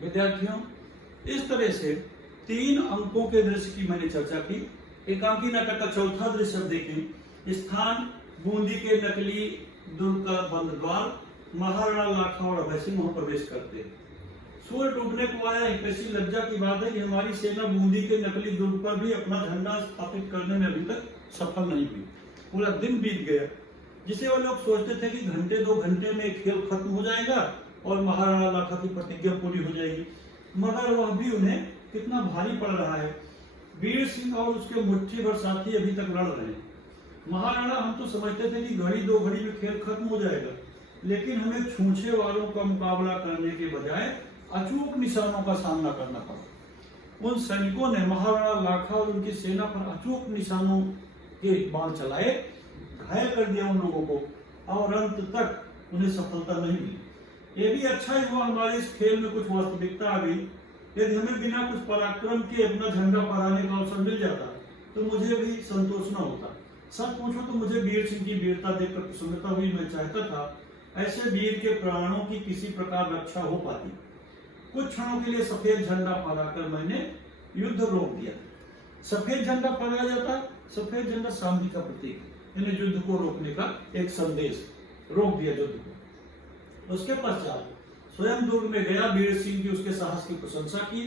विद्यार्थियों, इस तरह से 3 अंकों के दृश्य की मैंने चर्चा की। एकांकी नाटक का चौथा दृश्य देखें। स्थान बूंदी के नकली दुर्ग का बंद द्वार। महाराणा लाखा और अभय सिंह वहां प्रवेश करते हैं। सूर्य डूबने को आया। एक ऐसी लज्जा की बात है कि हमारी सेना बूंदी के नकली दुर्ग पर भी अपना झंडा स्थापित करने में अभी तक सफल नहीं हुई। पूरा दिन बीत गया, जिसे वो लोग सोचते थे कि घंटे 2 घंटे में खेल खत्म हो जाएगा और महाराणा लाखा की प्रतिज्ञा पूरी हो जाएगी, मगर वह भी उन्हें कितना भारी पड़ रहा है। वीर सिंह और उसके मुट्ठी भर साथी अभी तक लड़ रहे हैं। महाराणा, हम तो समझते थे कि घड़ी 2 घड़ी में खेल खत्म हो जाएगा, लेकिन हमें छूछे वालों का मुकाबला करने के बजाय अचूक निशानों का सामना करना पड़ा। उन सैनिकों ने महाराणा लाखा और उनकी सेना पर अचूक निशानों के बाण चलाए, घायल कर दिया उन लोगों को, और अंत तक उन्हें सफलता नहीं मिली। ये भी अच्छा ही हुआ, हमारे इस खेल में कुछ वास्तविकता आ गई। यदि हमें बिना कुछ पराक्रम के अपना झंडा फहराने का अवसर मिल जाता तो मुझे भी संतोष न होता। सच पूछो तो मुझे वीर सिंह की वीरता देखकर प्रसन्नता हुई। मैं चाहता था ऐसे वीर के प्राणों की किसी प्रकार रक्षा हो पाती। कुछ क्षणों के लिए सफेद झंडा फहराकर मैंने युद्ध रोक दिया। सफेद झंडा फहराया जाता, सफेद झंडा शांति का प्रतीक है, यानी युद्ध को रोकने का एक संदेश। रोक दिया युद्ध को। उसके पश्चात स्वयं दुर्ग में गया। वीर सिंह की उसके साहस की प्रशंसा की,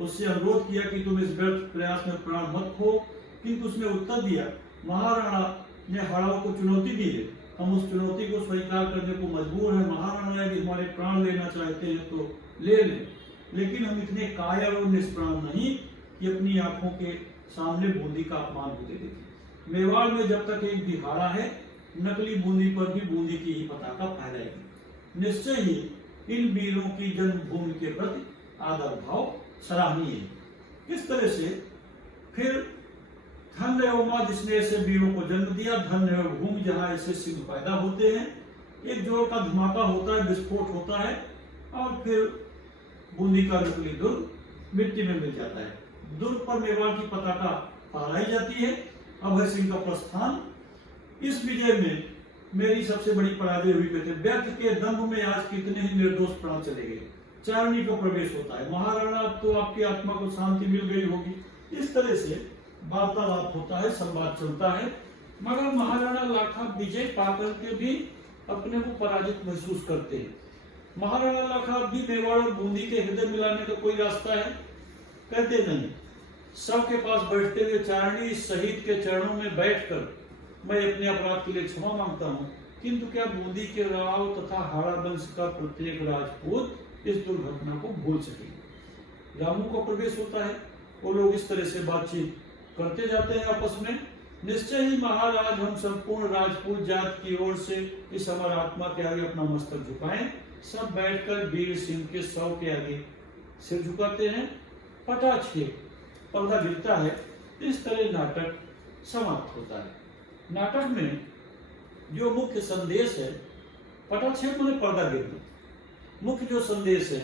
उससे अनुरोध किया कि तुम इस व्यर्थ प्रयास में प्राण मत खो, किंतु उसने उत्तर दिया, महाराणा ने हड़ाओं को चुनौती दी है, हम उस चुनौती को स्वीकार करने को मजबूर हैं। महाराणा यदि हमारे प्राण लेना चाहते हैं तो ले लें, लेकिन हम इतने कायर और निष्प्राण नहीं कि अपनी आंखों के सामने बूंदी का अपमान होते देखें। मेवाड़ में जब तक एक बिहाड़ा है, नकली बूंदी पर भी बूंदी की ही पताका फहराएगी। निश्चय ही इन वीरों की जन्मभूमि के प्रति आदर भाव सराहनीय है। इस तरह से फिर धन्य है वो मां जिसने ऐसे वीरों को जन्म दिया, धन्य है वो भूमि जहां ऐसे सिंह पैदा होते हैं। एक जोर का धमाका होता है, विस्फोट होता है, और फिर बूंदी का नकली दुर्ग मिट्टी में मिल जाता है। दुर्ग पर मेवाड़ की पताका फहराई जाती है। अभय सिंह का प्रस्थान। इस विजय में मेरी सबसे बड़ी पराजय हुई थे। व्यर्थ के दंभ में आज कितने ही निर्दोष प्राण चले गए। चारणी का प्रवेश होता है। महाराणा, तो आपकी आत्मा को शांति मिल गई होगी। इस तरह से वार्तालाप होता है, संवाद चलता है, मगर महाराणा लाखा विजय पाकर के भी अपने को पराजित महसूस करते हैं। महाराणा लाखा भी मेवाड़ और बूंदी के हृदय मिलाने का कोई रास्ता है? कहते नहीं। सबके पास बैठते हुए चारणी शहीद के चरणों में बैठकर मैं अपने अपराध के लिए क्षमा मांगता हूँ, किंतु क्या बूंदी के राव तथा हाड़ा वंश का प्रत्येक राजपूत इस दुर्घटना को भूल सकेंगे? रामू का प्रवेश होता है। वो लोग इस तरह से बातचीत करते जाते हैं आपस में। निश्चय ही महाराज, हम संपूर्ण राजपूत जात की ओर से इस अमर आत्मा के आगे अपना मस्तक झुकाएं। सब बैठकर वीर सिंह के शव के आगे सिर झुकाते हैं। पटाक्षेप, पर्दा गिरता है। इस तरह नाटक समाप्त होता है। नाटक में जो मुख्य संदेश है, पटाक्षेप में पर्दा गिरना, मुख्य जो संदेश है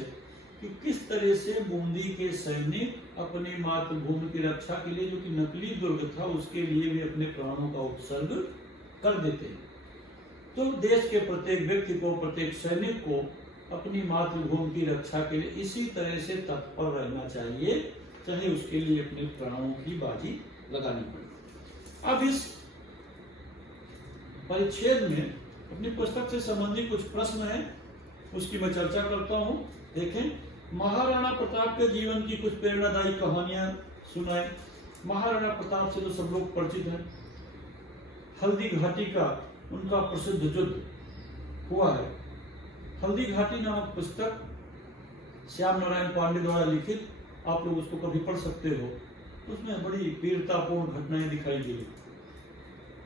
कि किस तरह से बूंदी के सैनिक अपनी मातृभूमि की रक्षा के लिए, जो कि नकली दुर्ग था, उसके लिए भी अपने प्राणों का उत्सर्ग कर देते हैं। तो देश के प्रत्येक व्यक्ति को, प्रत्येक सैनिक को अपनी मातृभूमि की रक्षा के लिए इसी तरह से तत्पर रहना चाहिए, चाहे उसके लिए अपने प्राणों की बाजी लगानी पड़े। अब इस परिच्छेद में अपनी पुस्तक से संबंधित कुछ प्रश्न हैं, उसकी मैं चर्चा करता हूं। देखें, महाराणा प्रताप के जीवन की कुछ प्रेरणादायी कहानियां सुनाएं। महाराणा प्रताप से तो सब लोग परिचित हैं। हल्दी घाटी का उनका प्रसिद्ध युद्ध हुआ है। हल्दी घाटी नामक पुस्तक श्याम नारायण पांडे द्वारा लिखित, आप लोग उसको कभी पढ़ सकते हो। उसमें बड़ी वीरतापूर्ण घटनाएं दिखाई गई।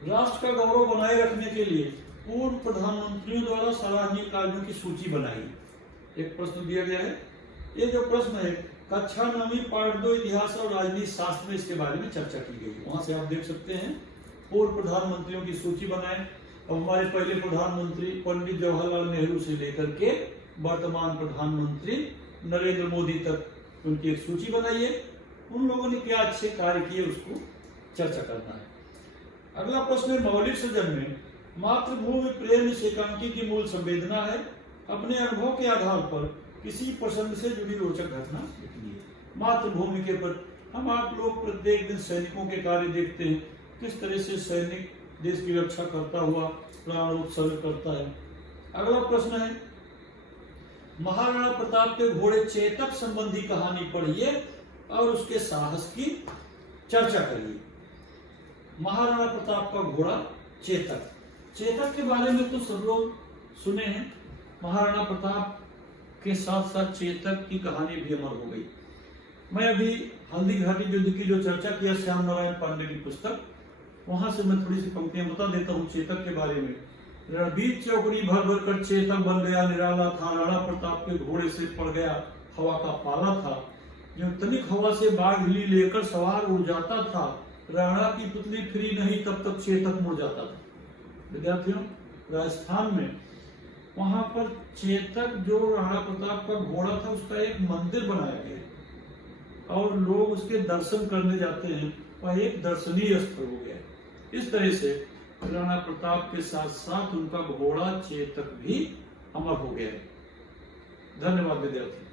राष्ट्र का गौरव बनाए रखने के लिए पूर्व प्रधानमंत्रियों द्वारा सराहनीय कार्यों की सूची बनाई। एक प्रश्न दिया गया है। ये जो प्रश्न है, कक्षा 9वीं पार्ट 2 इतिहास और राजनीति शास्त्र में इसके बारे में चर्चा की गई। वहां से आप देख सकते हैं। पूर्व प्रधानमंत्रियों की सूची बनाए। अब हमारे पहले प्रधानमंत्री पंडित जवाहरलाल नेहरू से लेकर के वर्तमान प्रधानमंत्री नरेंद्र मोदी तक उनकी एक सूची बनाइए। उन लोगों ने क्या अच्छे कार्य किए, उसको चर्चा करना है। अगला प्रश्न है, मौलिक सृजन में मातृभूमि प्रेम से एकांकी की मूल संवेदना है। अपने अनुभव के आधार पर किसी प्रसंग से जुड़ी रोचक घटना लिखिए। मातृभूमि के पर हम आप लोग प्रत्येक दिन सैनिकों के कार्य देखते हैं, किस तरह से सैनिक देश की रक्षा करता हुआ प्राण उत्सर्ग करता है। अगला प्रश्न है, महाराणा प्रताप के घोड़े चेतक संबंधी कहानी पढ़िए और उसके साहस की चर्चा करिए। महाराणा प्रताप का घोड़ा चेतक, चेतक के बारे में तो सब लोग सुने हैं। महाराणा प्रताप के साथ साथ चेतक की कहानी भी अमर हो गई। मैं अभी हल्दी घाटी युद्ध की जो चर्चा किया श्याम नारायण पांडे की पुस्तक, वहां से मैं थोड़ी सी पंक्तियां बता देता हूँ चेतक के बारे में। रणबीर चौकड़ी भर भर कर चेतक बन गया निराला था, राणा प्रताप के घोड़े से पड़ गया हवा का पाला था। जो तनिक हवा से बाघ हिली लेकर सवार उड़ जाता था, राणा की पुतली फ्री नहीं तब तक चेतक मुड़ जाता था। विद्यार्थियों, राजस्थान में वहां पर चेतक जो राणा प्रताप का घोड़ा था उसका एक मंदिर बनाया गया और लोग उसके दर्शन करने जाते हैं। वह एक दर्शनीय स्थल हो गया। इस तरह से राणा प्रताप के साथ साथ उनका घोड़ा चेतक भी अमर हो गया। धन्यवाद विद्यार्थी।